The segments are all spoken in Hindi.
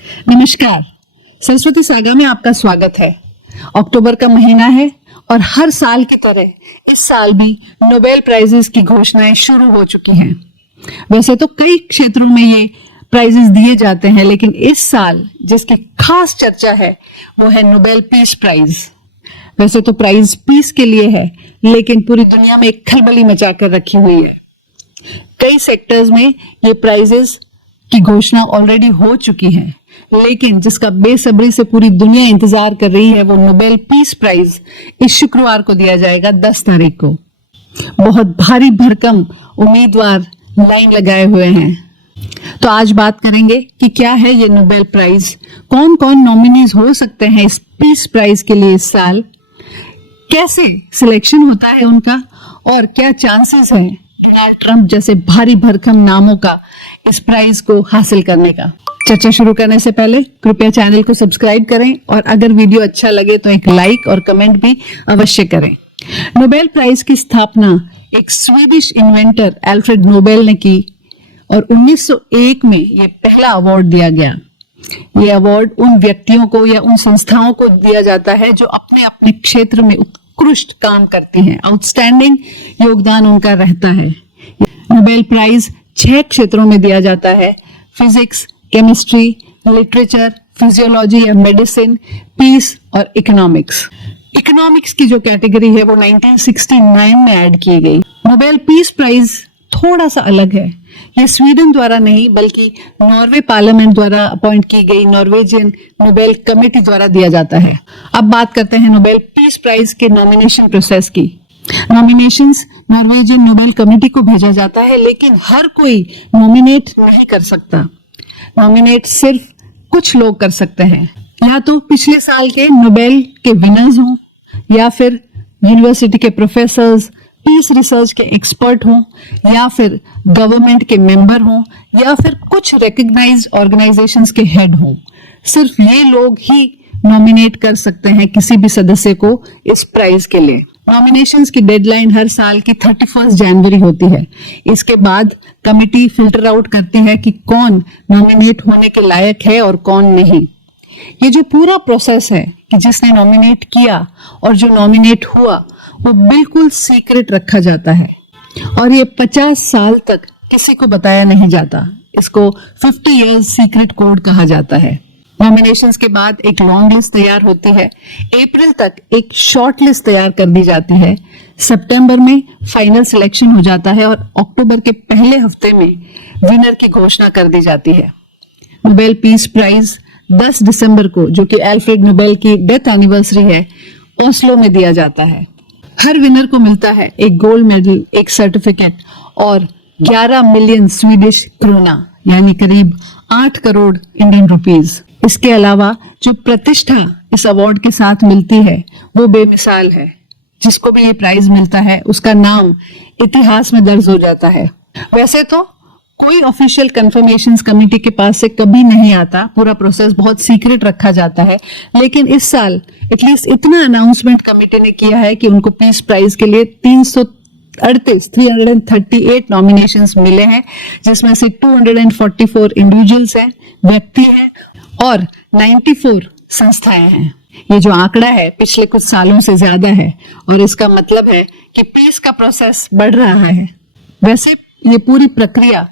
नमस्कार, सरस्वती सागा में आपका स्वागत है। अक्टूबर का महीना है और हर साल की तरह इस साल भी नोबेल प्राइजेस की घोषणाएं शुरू हो चुकी हैं। वैसे तो कई क्षेत्रों में ये प्राइजेस दिए जाते हैं, लेकिन इस साल जिसकी खास चर्चा है वो है नोबेल पीस प्राइज। वैसे तो प्राइज पीस के लिए है, लेकिन पूरी दुनिया में एक खलबली मचा कर रखी हुई है। कई सेक्टर्स में ये प्राइजेस की घोषणा ऑलरेडी हो चुकी है, लेकिन जिसका बेसब्री से पूरी दुनिया इंतजार कर रही है वो नोबेल पीस प्राइज इस शुक्रवार को दिया जाएगा, 10 तारीख को। बहुत भारी भरकम उम्मीदवार लाइन लगाए हुए हैं। तो आज बात करेंगे कि क्या है ये नोबेल प्राइज, कौन कौन नॉमिनीज हो सकते हैं इस पीस प्राइज के लिए इस साल, कैसे सिलेक्शन होता है उनका और क्या चांसेस है डोनाल्ड ट्रंप जैसे भारी भरकम नामों का इस प्राइज को हासिल करने का। चर्चा शुरू करने से पहले कृपया चैनल को सब्सक्राइब करें और अगर वीडियो अच्छा लगे तो एक लाइक और कमेंट भी अवश्य करें। नोबेल प्राइज की स्थापना एक स्वीडिश इन्वेंटर एल्फ्रेड नोबेल ने की और 1901 में यह पहला अवार्ड दिया गया। यह अवार्ड उन व्यक्तियों को या उन संस्थाओं को दिया जाता है जो अपने अपने क्षेत्र में उत्कृष्ट काम करती हैं, आउटस्टैंडिंग योगदान उनका रहता है। नोबेल प्राइज 6 क्षेत्रों में दिया जाता है: फिजिक्स, केमिस्ट्री, लिटरेचर, फिजियोलॉजी या मेडिसिन, पीस और इकोनॉमिक्स। इकोनॉमिक्स की जो कैटेगरी है वो 1969 में ऐड की गई। नोबेल पीस प्राइज थोड़ा सा अलग है। ये स्वीडन द्वारा नहीं बल्कि नॉर्वे पार्लियामेंट द्वारा अपॉइंट की गई नॉर्वेजियन नोबेल कमेटी द्वारा दिया जाता है। अब बात करते हैं नोबेल पीस प्राइज के नॉमिनेशन प्रोसेस की। नॉमिनेशंस नॉर्वेजियन नोबेल कमेटी को भेजा जाता है, लेकिन हर कोई नॉमिनेट नहीं कर सकता। नॉमिनेट सिर्फ कुछ लोग कर सकते हैं, या तो पिछले साल के नोबेल के विनर्स हों, या फिर यूनिवर्सिटी के प्रोफेसर्स, पीस रिसर्च के एक्सपर्ट हों, या फिर गवर्नमेंट के मेंबर हों, या फिर कुछ रिकॉग्नाइज्ड ऑर्गेनाइजेशंस के हेड हों। सिर्फ ये लोग ही नॉमिनेट कर सकते हैं किसी भी सदस्य को इस प्राइज के लिए। नॉमिनेशंस की डेडलाइन हर साल की 31 जनवरी होती है। इसके बाद कमिटी फिल्टर आउट करती है कि कौन नॉमिनेट होने के लायक है और कौन नहीं। ये जो पूरा प्रोसेस है कि जिसने नॉमिनेट किया और जो नॉमिनेट हुआ वो बिल्कुल सीक्रेट रखा जाता है और ये 50 साल तक किसी को बताया नहीं जाता। इसको 50 इयर्स सीक्रेट कोड कहा जाता है। नॉमिनेशंस के बाद एक लॉन्ग लिस्ट तैयार होती है। अप्रैल तक एक शॉर्ट लिस्ट तैयार कर दी जाती है। सितंबर में फाइनल सिलेक्शन हो जाता है और अक्टूबर के पहले हफ्ते में विनर की घोषणा कर दी जाती है। नोबेल पीस प्राइज 10 दिसंबर को, जो कि एल्फ्रेड नोबेल की डेथ एनिवर्सरी है, ओस्लो में दिया जाता है। हर विनर को मिलता है एक गोल्ड मेडल, एक सर्टिफिकेट और 11 मिलियन स्वीडिश क्रोना, यानी करीब 8 करोड़ इंडियन रुपीस। इसके अलावा जो प्रतिष्ठा इस अवार्ड के साथ मिलती है वो बेमिसाल है। जिसको भी ये प्राइज मिलता है उसका नाम इतिहास में दर्ज हो जाता है। वैसे तो कोई ऑफिशियल कंफर्मेशंस कमेटी के पास से कभी नहीं आता, पूरा प्रोसेस बहुत सीक्रेट रखा जाता है, लेकिन इस साल एटलीस्ट इतना अनाउंसमेंट कमेटी ने किया है कि उनको पीस प्राइज के लिए 338 नॉमिनेशंस मिले हैं, जिसमें से 244 इंडिविजुअल्स हैं, व्यक्ति हैं और 94 संस्थाएं हैं। ये जो आंकड़ा है पिछले कुछ सालों से ज्यादा है और इसका मतलब है कि पीस का प्रोसेस बढ़ रहा है। वैसे ये पूरी प्रक्रिया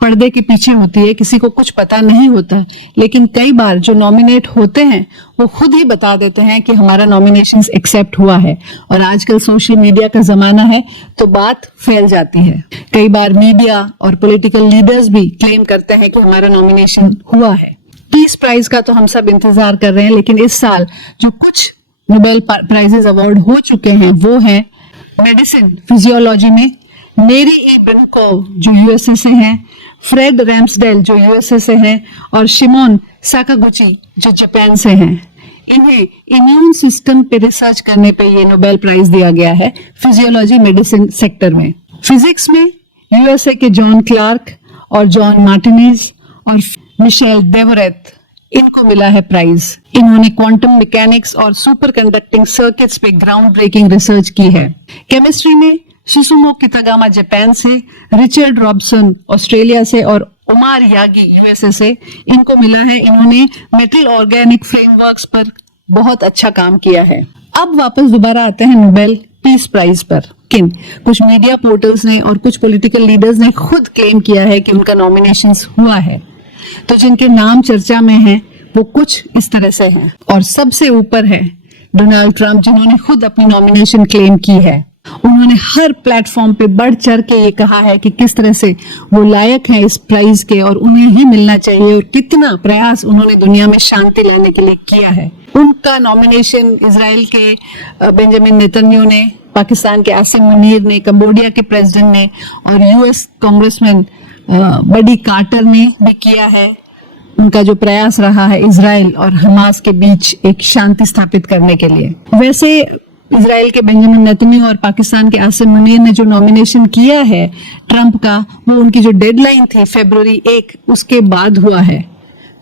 पर्दे के पीछे होती है, किसी को कुछ पता नहीं होता, लेकिन कई बार जो नॉमिनेट होते हैं वो खुद ही बता देते हैं कि हमारा नॉमिनेशंस एक्सेप्ट हुआ है। और आजकल सोशल मीडिया का जमाना है तो बात फैल जाती है। कई बार मीडिया और पॉलिटिकल लीडर्स भी क्लेम करते हैं कि हमारा नॉमिनेशन हुआ है। पीस प्राइज का तो हम सब इंतजार कर रहे हैं, लेकिन इस साल जो कुछ नोबेल प्राइजेस अवार्ड हो चुके हैं वो है मेडिसिन, फिजियोलॉजी में मेरी ई ब्रिनकोव जो यूएसए से हैं, फ्रेड रैम्सडेल जो यूएसए से हैं और शिमोन साकागुची जो जापान से हैं। इन्हें इम्यून सिस्टम पे रिसर्च करने पे ये नोबेल प्राइज दिया गया है फिजियोलॉजी मेडिसिन सेक्टर में। फिजिक्स में यूएसए के जॉन क्लार्क और जॉन मार्टिनेज और मिशेल डेवरेथ, इनको मिला है प्राइज। इन्होंने क्वांटम मैकेनिक्स और सुपर कंडक्टिंग सर्किट्स पे ग्राउंड ब्रेकिंग रिसर्च की है। केमिस्ट्री में शिसुमो कितागामा जापान से, रिचर्ड रॉबसन ऑस्ट्रेलिया से और उमार यागी यूएसए से, इनको मिला है। इन्होंने मेटल ऑर्गेनिक फ्रेमवर्क्स पर बहुत अच्छा काम किया है। अब वापस दोबारा आते हैं नोबेल पीस प्राइज पर। कुछ मीडिया पोर्टल्स ने और कुछ पॉलिटिकल लीडर्स ने खुद क्लेम किया है कि उनका नॉमिनेशंस हुआ है। तो जिनके नाम चर्चा में हैं वो कुछ इस तरह से हैं, और सबसे ऊपर है डोनाल्ड ट्रंप, जिन्होंने खुद अपनी नॉमिनेशन क्लेम की है। उन्होंने हर प्लेटफॉर्म पे बढ़ चढ़ के ये कहा है कि किस तरह से वो लायक हैं इस प्राइज के और उन्हें ही मिलना चाहिए, और कितना प्रयास उन्होंने दुनिया में शांति लाने के लिए किया है। उनका नॉमिनेशन इजराइल के बेंजामिन नेतन्याहू ने, पाकिस्तान के आसिम मुनीर ने, कंबोडिया के प्रेसिडेंट ने और यूएस कांग्रेसमैन बडी कार्टर ने भी किया है। उनका जो प्रयास रहा है इजराइल और हमास के बीच एक शांति स्थापित करने के लिए। वैसे इजराइल के बेंजामिन नेतन्याहू और पाकिस्तान के आसिम मुनीर ने जो नॉमिनेशन किया है ट्रंप का, वो उनकी जो डेडलाइन थी फरवरी 1 उसके बाद हुआ है।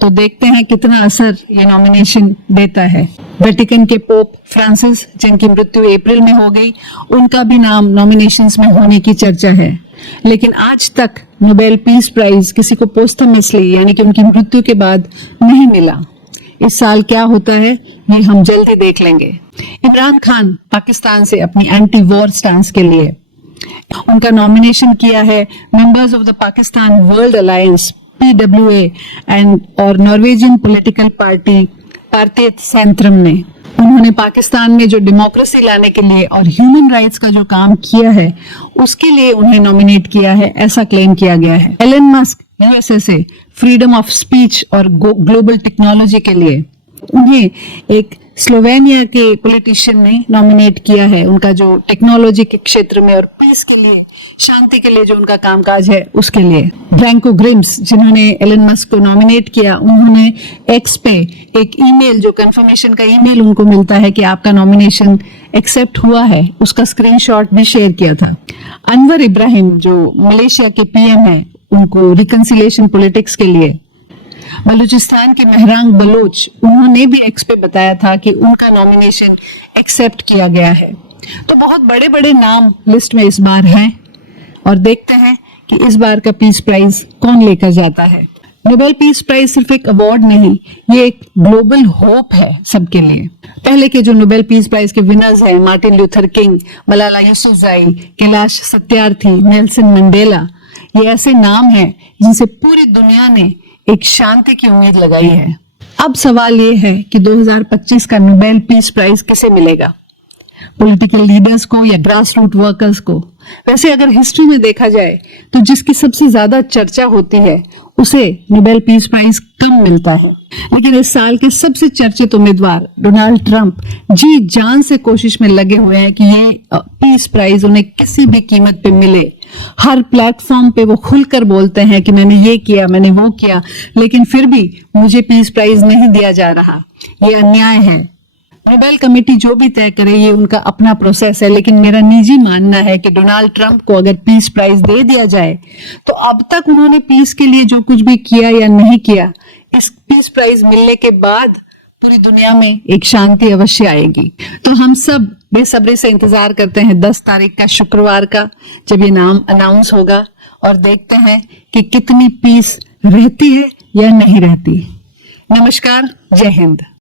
तो देखते हैं कितना असर ये नॉमिनेशन देता है। वेटिकन के पोप फ्रांसिस, जिनकी मृत्यु अप्रैल में हो गई, उनका भी नाम नॉमिनेशंस में होने की चर्चा है। लेकिन आज तक नोबेल पीस प्राइज किसी को पोस्टमसली यानी कि उनकी मृत्यु के बाद नहीं मिला। इस साल क्या होता है ये हम जल्दी देख लेंगे। इमरान खान पाकिस्तान से अपनी एंटी वॉर स्टांस के लिए उनका नॉमिनेशन किया है members of the Pakistan world alliance PWA and और नॉर्वेजियन पॉलिटिकल पार्टी पार्टियत सेंट्रम ने। उन्होंने पाकिस्तान में जो डेमोक्रेसी लाने के लिए और ह्यूमन राइट्स का जो काम किया है उसके लिए उन्हें नॉमिनेट किया है, ऐसा क्लेम किया गया है। एलन मस्क यूएसए से फ्रीडम ऑफ स्पीच और ग्लोबल टेक्नोलॉजी के लिए उन्हें एक स्लोवेनिया के पॉलिटिशियन ने नॉमिनेट किया है, उनका जो टेक्नोलॉजी के क्षेत्र में और पीस के लिए, शांति के लिए जो उनका कामकाज है उसके लिए। ब्रैंको ग्रिम्स, जिन्होंने एलन मस्क को नॉमिनेट किया, उन्होंने एक्स पे एक ईमेल, जो कंफर्मेशन का ईमेल उनको मिलता है कि आपका नॉमिनेशन एक्सेप्ट हुआ है, उसका स्क्रीनशॉट भी शेयर किया था। अनवर इब्राहिम, जो मलेशिया के पीएम है, उनको रिकंसिलिएशन पॉलिटिक्स के लिए। बलूचिस्तान के महरांग बलोच, उन्होंने भी एक्स पे बताया था कि उनका नॉमिनेशन एक्सेप्ट किया गया है। तो बहुत बड़े बड़े नाम लिस्ट में इस बार हैं, और देखते हैं कि इस बार का पीस प्राइज कौन लेकर जाता है। नोबेल पीस प्राइज सिर्फ एक अवार्ड नहीं, ये एक ग्लोबल होप है सबके लिए। पहले के जो नोबेल पीस प्राइज के विनर्स हैं, Martin Luther king, Malala Yousafzai, Kailash Satyarthi, Nelson Mandela, ये ऐसे नाम हैं जिनसे पूरी दुनिया ने एक शांति की उम्मीद लगाई है। अब सवाल ये है कि 2025 का नोबेल पीस प्राइज किसे मिलेगा, पॉलिटिकल लीडर्स को या ग्रास रूट वर्कर्स को? वैसे अगर हिस्ट्री में देखा जाए तो जिसकी सबसे ज्यादा चर्चा होती है उसे नोबेल पीस प्राइज कम मिलता है। लेकिन इस साल के सबसे चर्चित उम्मीदवार डोनाल्ड ट्रंप जी जान से कोशिश में लगे हुए हैं कि ये पीस प्राइज उन्हें किसी भी कीमत पे मिले। हर प्लेटफॉर्म पे वो खुलकर बोलते हैं कि मैंने ये किया, मैंने वो किया, लेकिन फिर भी मुझे पीस प्राइज नहीं दिया जा रहा, ये अन्याय है। नोबेल कमेटी जो भी तय करे ये उनका अपना प्रोसेस है, लेकिन मेरा निजी मानना है कि डोनाल्ड ट्रंप को अगर पीस प्राइज दे दिया जाए तो अब तक उन्होंने पीस के लिए जो कुछ भी किया या नहीं किया, इस पीस प्राइज मिलने के बाद पूरी दुनिया में एक शांति अवश्य आएगी। तो हम सब बेसब्री से इंतजार करते हैं 10 तारीख का, शुक्रवार का, जब ये नाम अनाउंस होगा, और देखते हैं कि कितनी पीस रहती है या नहीं रहती। नमस्कार, जय हिंद।